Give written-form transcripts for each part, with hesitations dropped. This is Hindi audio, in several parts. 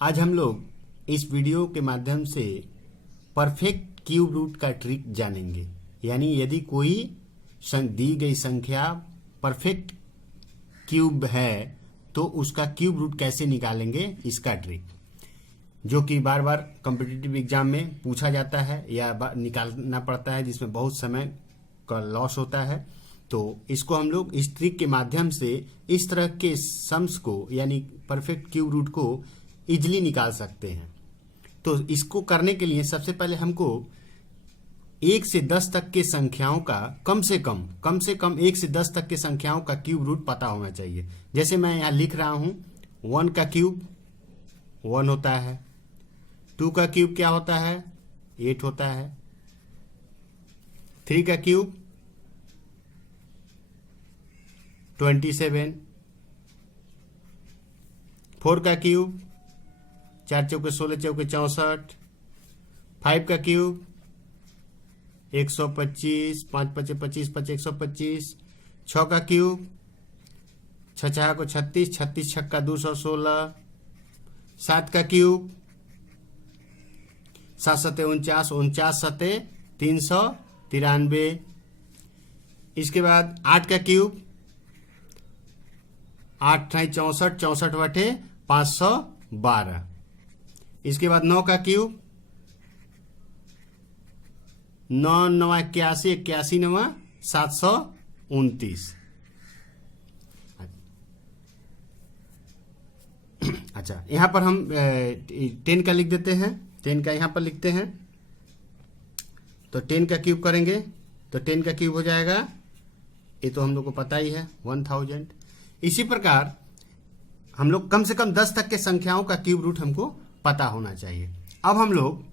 आज हम लोग इस वीडियो के माध्यम से परफेक्ट क्यूब रूट का ट्रिक जानेंगे। यानी यदि कोई दी गई संख्या परफेक्ट क्यूब है तो उसका क्यूब रूट कैसे निकालेंगे, इसका ट्रिक, जो कि बार बार कॉम्पिटिटिव एग्जाम में पूछा जाता है या निकालना पड़ता है, जिसमें बहुत समय का लॉस होता है। तो इसको हम लोग इस ट्रिक के माध्यम से इस तरह के सम्स को यानी परफेक्ट क्यूब रूट को इजीली निकाल सकते हैं। तो इसको करने के लिए सबसे पहले हमको 1 से 10 तक के संख्याओं का कम से कम 1 से 10 तक के संख्याओं का क्यूब रूट पता होना चाहिए। जैसे मैं यहाँ लिख रहा हूं 1 का क्यूब 1 होता है, 2 का क्यूब क्या होता है 8 होता है, 3 का क्यूब 27, 4 का क्यूब 4 चौके 16 चौके 64, 5 का क्यूब 125, 5 पचे 25 पचे 125, 6 का क्यूब 6 छहा को 36, 36 छक्का 216, 7 का क्यूब 7 सते 49, 49 सते 393। इसके बाद 8 का क्यूब 8 ठाई 64, 64 बटे 512। इसके बाद 9 का क्यूब 9 9 81, 81 9 729। अच्छा, यहां पर हम 10 का लिख देते हैं, 10 का यहां पर लिखते हैं। तो 10 का क्यूब करेंगे तो 10 का क्यूब हो जाएगा, ये तो हम लोग को पता ही है 1000। इसी प्रकार हम लोग कम से कम 10 तक के संख्याओं का क्यूब रूट हमको पता होना चाहिए। अब हम लोग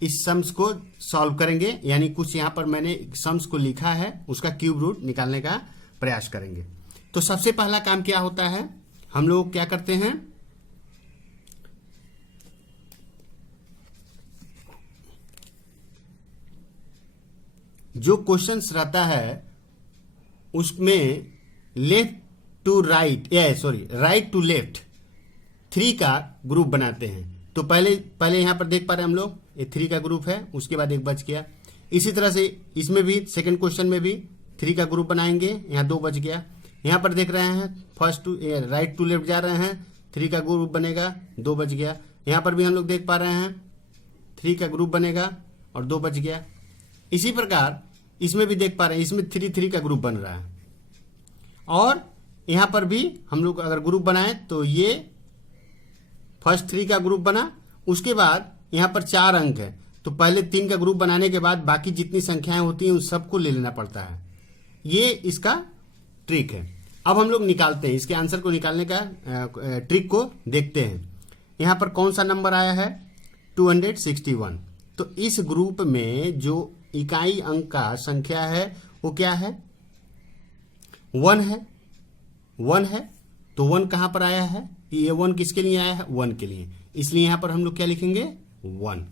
इस सम्स को सॉल्व करेंगे, यानी कुछ यहां पर मैंने सम्स को लिखा है उसका क्यूब रूट निकालने का प्रयास करेंगे। तो सबसे पहला काम क्या होता है, हम लोग क्या करते हैं, जो क्वेश्चंस रहता है उसमें left to right right to left 3 का ग्रुप बनाते हैं। तो पहले यहां पर देख पा रहे हैं हम लोग, ये 3 का ग्रुप है, उसके बाद एक बच गया। इसी तरह से इसमें भी सेकंड क्वेश्चन में भी 3 का ग्रुप बनाएंगे, यहां 2 बच गया। यहां पर देख रहे हैं first to right to left जा रहे हैं, 3 का ग्रुप बनेगा, 2 बच गया। यहां पर भी हम लोग देख पा रहे हैं 3 का ग्रुप बनेगा और 2 बच गया। इसी प्रकार इसमें भी देख पा रहे हैं, इसमें 3 का ग्रुप बन रहा है। और यहां पर भी हम लोग अगर ग्रुप बनाए तो ये फर्स्ट 3 का ग्रुप बना, उसके बाद यहां पर 4 अंक है, तो पहले 3 का ग्रुप बनाने के बाद बाकी जितनी संख्याएं होती हैं उन सबको ले लेना पड़ता है। ये इसका ट्रिक है। अब हम लोग निकालते हैं, इसके आंसर को निकालने का ट्रिक को देखते हैं। यहां पर कौन सा नंबर आया है 261। तो इस ग्रुप में जो इकाई अंक का संख्या है वो क्या है 1 है, 1 है। तो 1 कहां पर आया है, ये 1 किसके लिए आया है 1 के लिए, इसलिए यहां पर हम लोग क्या लिखेंगे 1।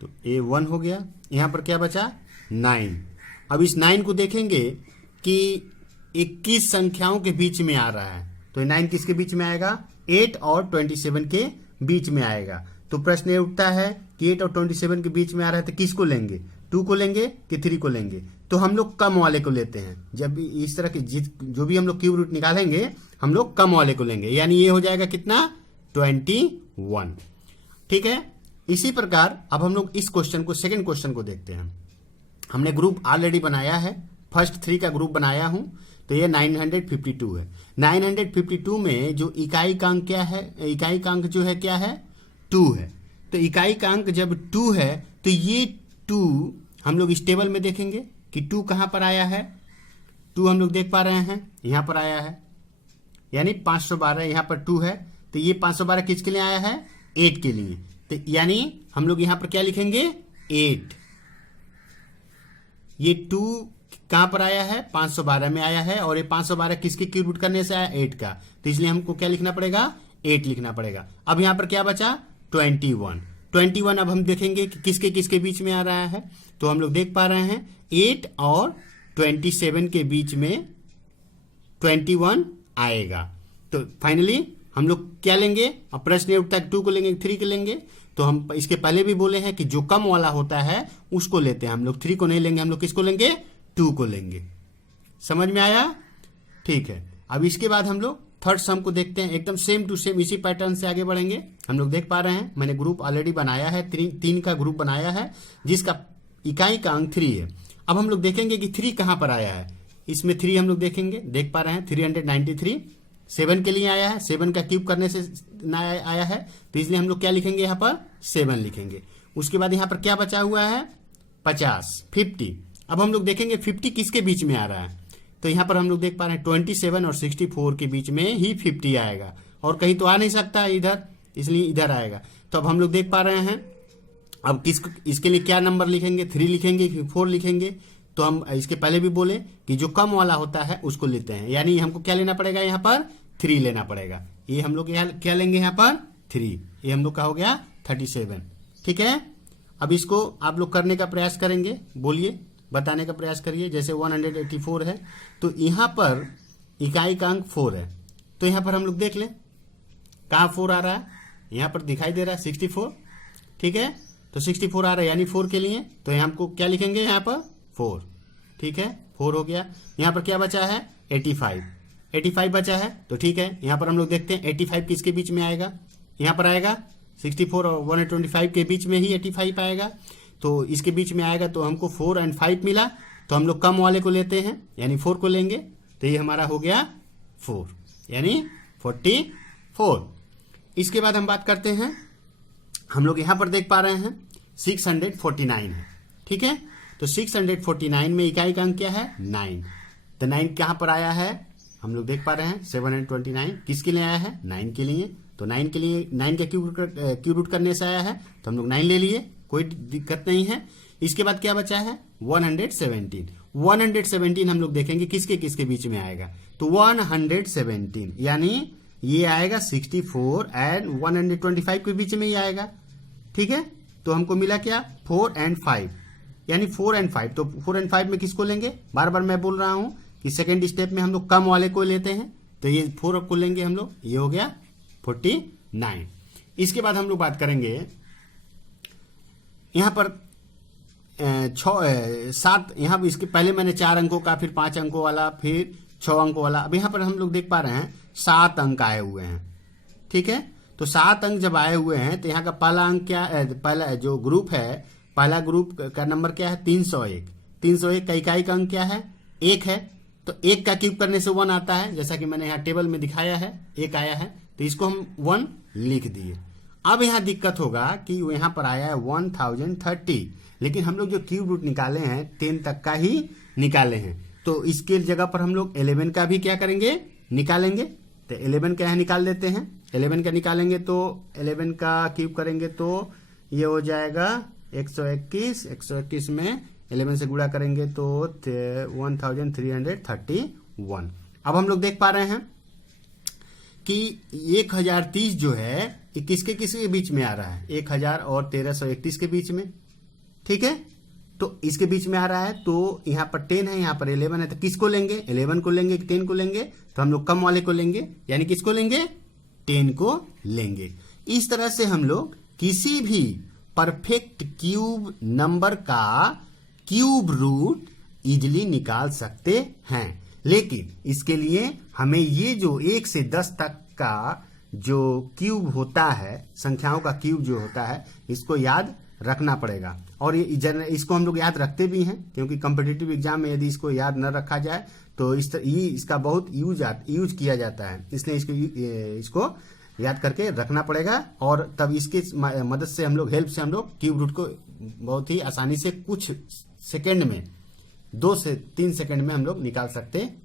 तो ये 1 हो गया। यहां पर क्या बचा 9। अब इस 9 को देखेंगे कि 21 संख्याओं के बीच में आ रहा है, तो 9 किसके बीच में आएगा 8 और 27 के बीच में आएगा। तो प्रश्न ये उठता है कि 8 और 27 के बीच में आ रहा है तो किसको लेंगे, 2 को लेंगे कि 3 को लेंगे। तो हम लोग कम वाले को लेते हैं। जब भी इस तरह के जो भी हम लोग क्यूब रूट निकालेंगे हम लोग कम वाले को लेंगे, यानी ये हो जाएगा कितना 21। ठीक है। इसी प्रकार अब हम लोग इस क्वेश्चन को, सेकंड क्वेश्चन को देखते हैं। हमने ग्रुप ऑलरेडी बनाया है, फर्स्ट 3 का ग्रुप बनाया हूं, तो ये 952 है। 952 में जो इकाई का अंक क्या है, इकाई का अंक जो है क्या है 2 है। तो इकाई का अंक जब 2 है तो ये 2 हम लोग इस टेबल में देखेंगे कि 2 कहां पर आया है। 2 हम लोग देख पा रहे हैं यहां पर आया है, यानी 512 यहां पर 2 है। तो ये 512 किसके लिए आया है 8 के लिए। तो यानी हम लोग यहां पर क्या लिखेंगे 8। ये 2 कहां पर आया है 512 में आया है, और ये 512 किसके क्यूब रूट करने से आया 8 का, तो इसलिए हमको क्या लिखना पड़ेगा 8 लिखना पड़ेगा। अब यहां पर क्या बचा 21। अब हम देखेंगे कि किसके किसके बीच में आ रहा है। तो हम लोग देख पा रहे हैं 8 और 27 के बीच में 21 आएगा। तो फाइनली हम लोग क्या लेंगे, अब प्रश्न ये उठता है 2 को लेंगे 3 को लेंगे, तो हम इसके पहले भी बोले हैं कि जो कम वाला होता है उसको लेते हैं हम लोग, 3 को नहीं लेंगे, हम लोग किसको लेंगे, 2 को लेंगे। समझ में आया? ठीक है। अब इसके बाद हम लोग थर्ड सम को देखते हैं, एकदम सेम टू सेम इसी पैटर्न से आगे बढ़ेंगे। हम लोग देख पा रहे हैं मैंने ग्रुप ऑलरेडी बनाया है, 3 का ग्रुप बनाया है जिसका इकाई का अंक 3 है। अब हम लोग देखेंगे कि 3 कहां पर आया है, इसमें 3 हम लोग देखेंगे, देख पा रहे हैं 393 7 के लिए आया है, 7 का क्यूब करने से आया है, तो इसलिए हम लोग क्या लिखेंगे, यहाँ पर 7 लिखेंगे। उसके बाद यहाँ पर क्या बचा हुआ है, 50। अब हम लोग देखेंगे 50 किसके बीच में आ रहा है, तो यहाँ पर हम लोग देख पा रहे हैं 27 और 64 के बीच में ही 50 आएगा, और कहीं तो आ नहीं सकता इधर, इसलिए इधर आएगा। तो अब हम लोग देख पा रहे हैं, अब इसके लिए क्या नंबर लिखेंगे, 3 लिखेंगे कि 4 लिखेंगे, तो हम इसके पहले भी बोले कि जो कम वाला होता है उसको लेते हैं, यानी हमको क्या लेना पड़ेगा, यहाँ पर 3 लेना पड़ेगा। ये हम लोग यहाँ क्या लेंगे, यहाँ पर 3, ये हम लोग का हो गया 37। ठीक है। अब इसको आप लोग करने का प्रयास करेंगे, बोलिए, बताने का प्रयास करिए। जैसे 184 है तो यहाँ पर इकाई का अंक 4 है, तो यहाँ पर हम लोग देख लें कहाँ 4 आ रहा है, यहाँ पर दिखाई दे रहा है 64। ठीक है, तो 64 आ रहा है यानी 4 के लिए, तो यहाँ हमको क्या लिखेंगे, यहाँ पर 4। ठीक है, 4 हो गया। यहाँ पर क्या बचा है, 85 बचा है, तो ठीक है, यहाँ पर हम लोग देखते हैं 85 किसके बीच में आएगा, यहाँ पर आएगा 64 और 125 के बीच में ही 85 आएगा, तो इसके बीच में आएगा, तो हमको 4 और 5 मिला, तो हम लोग कम वाले को लेते हैं यानी 4 को लेंगे, तो ये हमारा हो गया 4 यानी 44। इसके बाद हम बात करते हैं, हम लोग यहाँ पर देख पा रहे हैं 649 है। ठीक है, तो 649 में इकाई का अंक क्या है, 9, तो 9 कहाँ पर आया है, हम लोग देख पा रहे हैं 729 किसके लिए आया है, 9 के लिए, तो 9 के लिए 9 का क्यूब रूट करने से आया है, तो हम लोग 9 ले लिए, कोई दिक्कत नहीं है। इसके बाद क्या बचा है, 117 हम लोग देखेंगे किसके किसके बीच में आएगा, तो 117 यानी ये आएगा 64 एंड 125 के बीच में ही आएगा। ठीक है, तो हमको मिला क्या, 4 और 5 यानी 4 और 5, तो 4 और 5 में किसको लेंगे, बार बार मैं बोल रहा हूं कि सेकेंड स्टेप में हम लोग कम वाले को लेते हैं, तो ये 4 को लेंगे हम लोग, ये हो गया 49। इसके बाद हम लोग बात करेंगे यहाँ पर 7, यहाँ पर इसके पहले मैंने 4 अंकों का, फिर 5 अंकों वाला, फिर 6 अंकों वाला, अब यहाँ पर हम लोग देख पा रहे हैं 7 अंक आए हुए हैं। ठीक है, तो 7 अंक जब आए हुए हैं तो यहाँ का पहला अंक क्या है, पहला जो ग्रुप है, पहला ग्रुप का नंबर क्या है, 301। 301 का इकाई का अंक क्या है, 1 है, तो 1 का क्यूब करने से 1 आता है, जैसा कि मैंने यहाँ टेबल में दिखाया है, 1 आया है, तो इसको हम 1 लिख दिए। अब यहाँ दिक्कत होगा कि यहाँ पर आया है 1030, लेकिन हम लोग जो क्यूब रूट निकाले हैं 10 तक का ही निकाले हैं, तो इसके जगह पर हम लोग 11 का भी क्या करेंगे, निकालेंगे, तो 11 का यहाँ निकाल देते हैं। 11 का निकालेंगे तो 11 का क्यूब करेंगे तो ये हो जाएगा 121 में 11 से गुणा करेंगे तो 1331। अब हम लोग देख पा रहे हैं कि 1030 जो है ये किसके किसके बीच में आ रहा है, 1000 और 1331 के बीच में। ठीक है, तो इसके बीच में आ रहा है, तो यहाँ पर 10 है, यहाँ पर 11 है, तो किसको लेंगे, 11 को लेंगे कि 10 को लेंगे, तो हम लोग कम वाले को लेंगे, यानी किसको लेंगे, 10 को लेंगे। इस तरह से हम लोग किसी भी परफेक्ट क्यूब नंबर का क्यूब रूट इजिली निकाल सकते हैं, लेकिन इसके लिए हमें ये जो 1 से 10 तक का जो क्यूब होता है, संख्याओं का क्यूब जो होता है, इसको याद रखना पड़ेगा। और ये इसको हम लोग याद रखते भी हैं, क्योंकि कॉम्पिटिटिव एग्जाम में यदि इसको याद न रखा जाए तो इसका बहुत यूज किया जाता है, इसलिए इसको याद करके रखना पड़ेगा, और तब इसके मदद से हम लोग, हेल्प से हम लोग क्यूब रूट को बहुत ही आसानी से कुछ सेकंड में, 2 से 3 सेकंड में हम लोग निकाल सकते हैं।